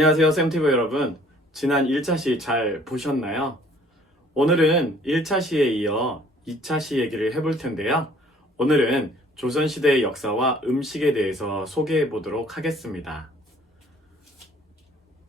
안녕하세요, 쌤티브 여러분. 지난 1차 시 잘 보셨나요? 오늘은 1차 시에 이어 2차 시 얘기를 해볼 텐데요. 오늘은 조선시대의 역사와 음식에 대해서 소개해 보도록 하겠습니다.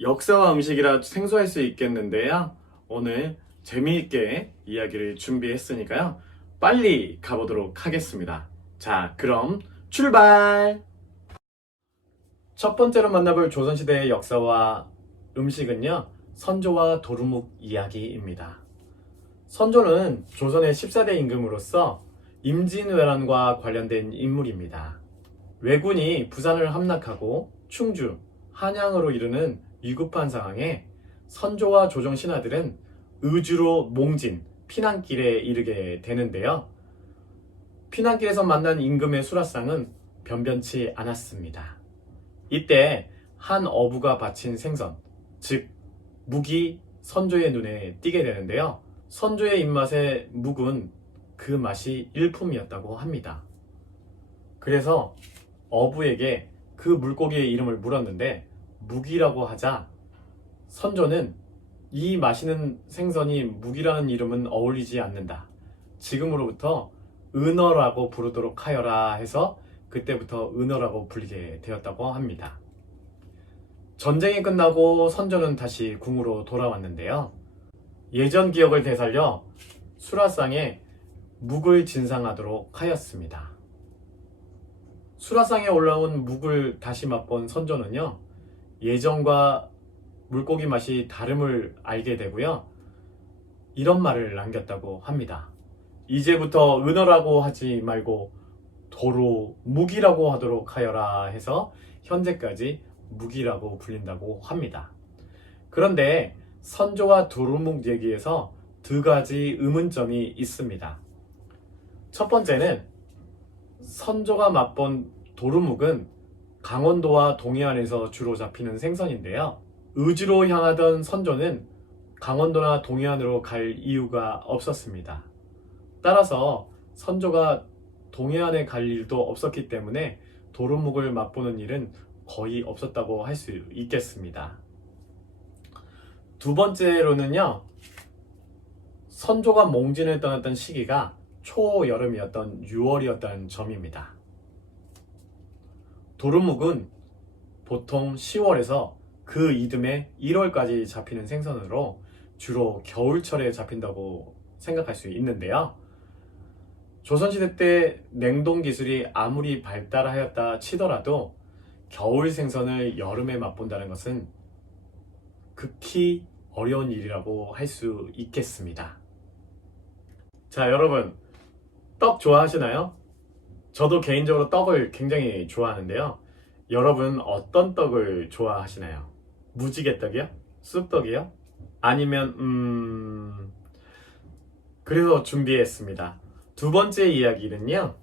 역사와 음식이라 생소할 수 있겠는데요. 오늘 재미있게 이야기를 준비했으니까요. 빨리 가보도록 하겠습니다. 자, 그럼 출발! 첫 번째로 만나볼 조선시대의 역사와 음식은요, 선조와 도루묵 이야기입니다. 선조는 조선의 14대 임금으로서 임진왜란과 관련된 인물입니다. 왜군이 부산을 함락하고 충주, 한양으로 이르는 위급한 상황에 선조와 조정 신하들은 의주로 몽진, 피난길에 이르게 되는데요. 피난길에서 만난 임금의 수라상은 변변치 않았습니다. 이때 한 어부가 바친 생선, 즉 묵이 선조의 눈에 띄게 되는데요. 선조의 입맛에 묵은 그 맛이 일품이었다고 합니다. 그래서 어부에게 그 물고기의 이름을 물었는데 묵이라고 하자 선조는 이 맛있는 생선이 묵이라는 이름은 어울리지 않는다. 지금으로부터 은어라고 부르도록 하여라 해서 그때부터 은어라고 불리게 되었다고 합니다. 전쟁이 끝나고 선조는 다시 궁으로 돌아왔는데요. 예전 기억을 되살려 수라상에 묵을 진상하도록 하였습니다. 수라상에 올라온 묵을 다시 맛본 선조는요, 예전과 물고기 맛이 다름을 알게 되고요. 이런 말을 남겼다고 합니다. 이제부터 은어라고 하지 말고 도로 묵이라고 하도록 하여라 해서 현재까지 묵이라고 불린다고 합니다. 그런데 선조와 도루묵 얘기에서 두 가지 의문점이 있습니다. 첫 번째는 선조가 맛본 도루묵은 강원도와 동해안에서 주로 잡히는 생선인데요. 의주로 향하던 선조는 강원도나 동해안으로 갈 이유가 없었습니다. 따라서 선조가 동해안에 갈 일도 없었기 때문에 도루묵을 맛보는 일은 거의 없었다고 할 수 있겠습니다. 두 번째로는요, 선조가 몽진을 떠났던 시기가 초여름이었던 6월이었다는 점입니다. 도루묵은 보통 10월에서 그 이듬해 1월까지 잡히는 생선으로 주로 겨울철에 잡힌다고 생각할 수 있는데요. 조선시대 때 냉동 기술이 아무리 발달하였다 치더라도 겨울 생선을 여름에 맛본다는 것은 극히 어려운 일이라고 할 수 있겠습니다. 자, 여러분, 떡 좋아하시나요? 저도 개인적으로 떡을 굉장히 좋아하는데요. 여러분 어떤 떡을 좋아하시나요? 무지개떡이요? 쑥떡이요? 아니면 그래서 준비했습니다. 두 번째 이야기는요,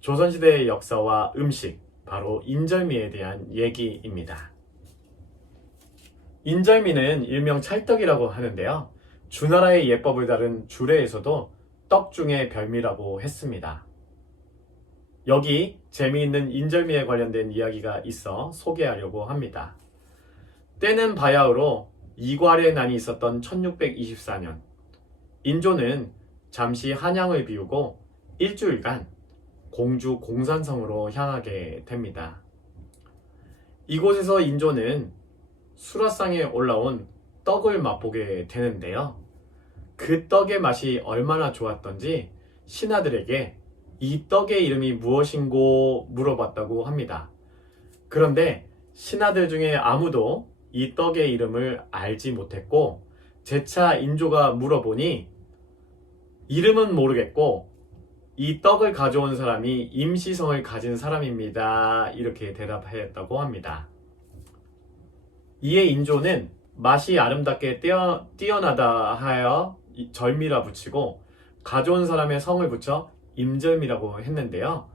조선시대의 역사와 음식, 바로 인절미에 대한 얘기입니다. 인절미는 일명 찰떡이라고 하는데요. 주나라의 예법을 다룬 주례에서도 떡 중의 별미라고 했습니다. 여기 재미있는 인절미에 관련된 이야기가 있어 소개하려고 합니다. 때는 바야흐로 이괄의 난이 있었던 1624년, 인조는 잠시 한양을 비우고 일주일간 공주 공산성으로 향하게 됩니다. 이곳에서 인조는 수라상에 올라온 떡을 맛보게 되는데요. 그 떡의 맛이 얼마나 좋았던지 신하들에게 이 떡의 이름이 무엇인고 물어봤다고 합니다. 그런데 신하들 중에 아무도 이 떡의 이름을 알지 못했고, 재차 인조가 물어보니 이름은 모르겠고 이 떡을 가져온 사람이 임시성을 가진 사람입니다, 이렇게 대답하였다고 합니다. 이에 인조는 맛이 아름답게 뛰어나다 하여 절미라 붙이고 가져온 사람의 성을 붙여 임절미라고 했는데요.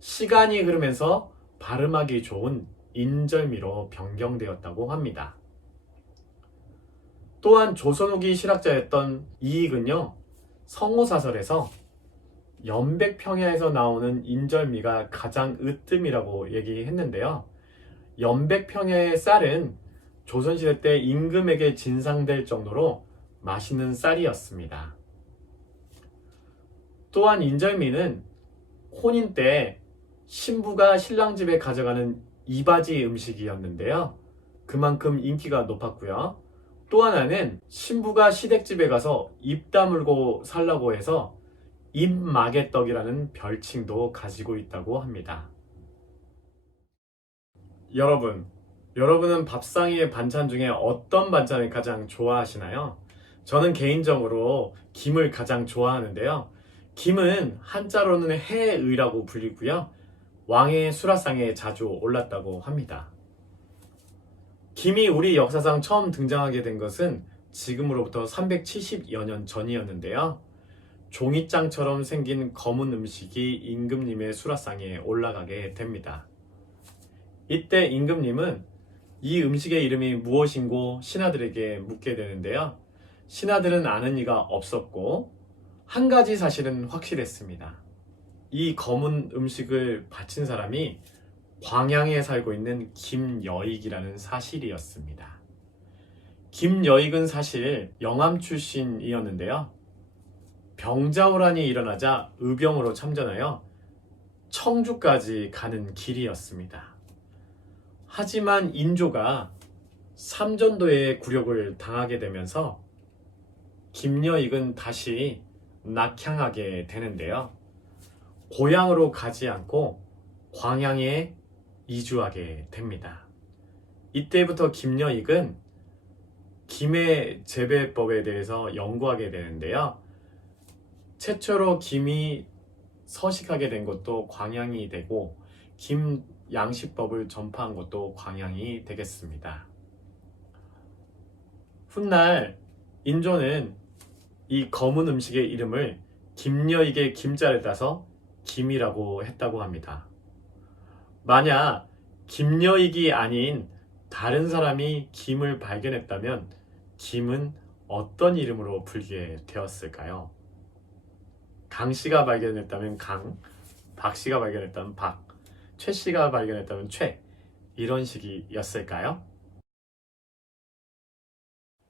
시간이 흐르면서 발음하기 좋은 인절미로 변경되었다고 합니다. 또한 조선 후기 실학자였던 이익은요, 성호사설에서 연백평야에서 나오는 인절미가 가장 으뜸이라고 얘기했는데요. 연백평야의 쌀은 조선시대 때 임금에게 진상될 정도로 맛있는 쌀이었습니다. 또한 인절미는 혼인 때 신부가 신랑 집에 가져가는 이바지 음식이었는데요. 그만큼 인기가 높았고요. 또 하나는 신부가 시댁집에 가서 입 다물고 살라고 해서 입마개떡이라는 별칭도 가지고 있다고 합니다. 여러분은 밥상의 반찬 중에 어떤 반찬을 가장 좋아하시나요? 저는 개인적으로 김을 가장 좋아하는데요. 김은 한자로는 해의라고 불리고요. 왕의 수라상에 자주 올랐다고 합니다. 김이 우리 역사상 처음 등장하게 된 것은 지금으로부터 370여 년 전이었는데요. 종이장처럼 생긴 검은 음식이 임금님의 수라상에 올라가게 됩니다. 이때 임금님은 이 음식의 이름이 무엇인고 신하들에게 묻게 되는데요. 신하들은 아는 이가 없었고 한 가지 사실은 확실했습니다. 이 검은 음식을 바친 사람이 광양에 살고 있는 김여익이라는 사실이었습니다. 김여익은 사실 영암 출신이었는데요. 병자호란이 일어나자 의병으로 참전하여 청주까지 가는 길이었습니다. 하지만 인조가 삼전도의 굴욕을 당하게 되면서 김여익은 다시 낙향하게 되는데요. 고향으로 가지 않고 광양에 이주하게 됩니다. 이때부터 김여익은 김의 재배법에 대해서 연구하게 되는데요. 최초로 김이 서식하게 된 것도 광양이 되고 김 양식법을 전파한 것도 광양이 되겠습니다. 훗날 인조는 이 검은 음식의 이름을 김여익의 김자를 따서 김이라고 했다고 합니다. 만약 김여익이 아닌 다른 사람이 김을 발견했다면 김은 어떤 이름으로 불리게 되었을까요? 강씨가 발견했다면 강, 박씨가 발견했다면 박, 최씨가 발견했다면 최, 이런 식이었을까요?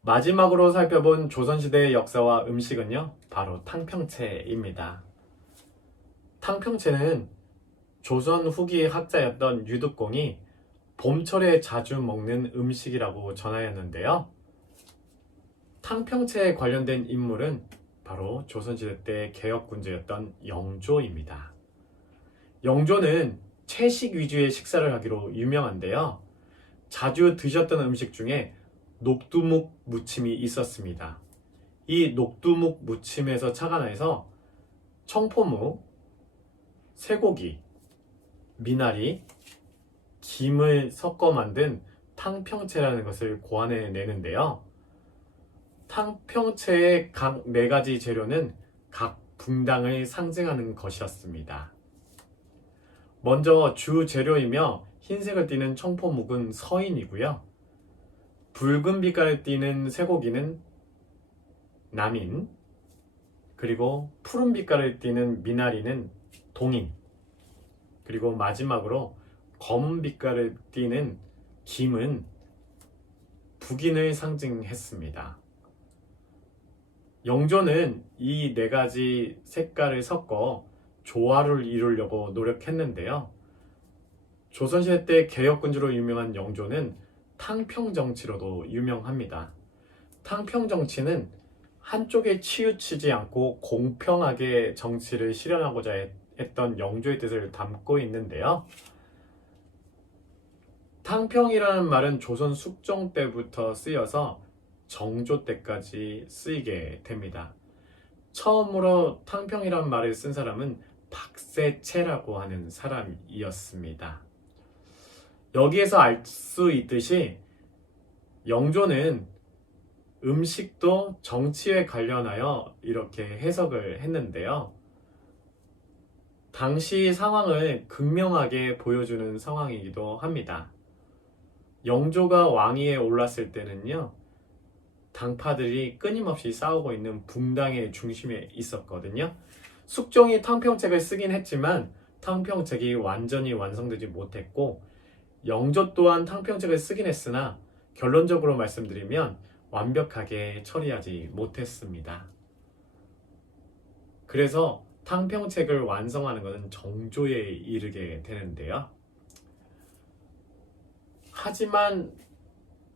마지막으로 살펴본 조선시대의 역사와 음식은요, 바로 탕평채입니다. 탕평채는 조선 후기 학자였던 유득공이 봄철에 자주 먹는 음식이라고 전하였는데요. 탕평채에 관련된 인물은 바로 조선시대 때 개혁군주였던 영조입니다. 영조는 채식 위주의 식사를 하기로 유명한데요. 자주 드셨던 음식 중에 녹두묵 무침이 있었습니다. 이 녹두묵 무침에서 착안해서 청포묵, 쇠고기, 미나리, 김을 섞어 만든 탕평채라는 것을 고안해 내는데요. 탕평채의 각 4가지 재료는 각 분당을 상징하는 것이었습니다. 먼저 주 재료이며 흰색을 띠는 청포묵은 서인이고요. 붉은 빛깔을 띠는 쇠고기는 남인, 그리고 푸른 빛깔을 띠는 미나리는 동인, 그리고 마지막으로 검은 빛깔을 띠는 김은 북인을 상징했습니다. 영조는 이 4가지 색깔을 섞어 조화를 이루려고 노력했는데요. 조선시대 때 개혁군주로 유명한 영조는 탕평정치로도 유명합니다. 탕평정치는 한쪽에 치우치지 않고 공평하게 정치를 실현하고자 했던 영조의 뜻을 담고 있는데요. 탕평이라는 말은 조선 숙종 때부터 쓰여서 정조 때까지 쓰이게 됩니다. 처음으로 탕평이라는 말을 쓴 사람은 박세채라고 하는 사람이었습니다. 여기에서 알 수 있듯이 영조는 음식도 정치에 관련하여 이렇게 해석을 했는데요. 당시 상황을 극명하게 보여주는 상황이기도 합니다. 영조가 왕위에 올랐을 때는요, 당파들이 끊임없이 싸우고 있는 붕당의 중심에 있었거든요. 숙종이 탕평책을 쓰긴 했지만 탕평책이 완전히 완성되지 못했고, 영조 또한 탕평책을 쓰긴 했으나 결론적으로 말씀드리면 완벽하게 처리하지 못했습니다. 그래서 탕평책을 완성하는 것은 정조에 이르게 되는데요. 하지만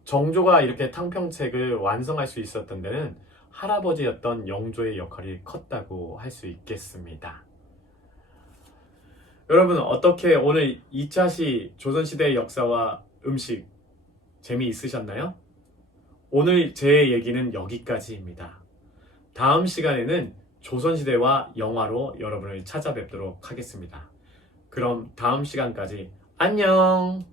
정조가 이렇게 탕평책을 완성할 수 있었던 데는 할아버지였던 영조의 역할이 컸다고 할 수 있겠습니다. 여러분, 어떻게 오늘 2차 시 조선시대의 역사와 음식 재미있으셨나요? 오늘 제 얘기는 여기까지입니다. 다음 시간에는 조선시대와 영화로 여러분을 찾아뵙도록 하겠습니다. 그럼 다음 시간까지 안녕!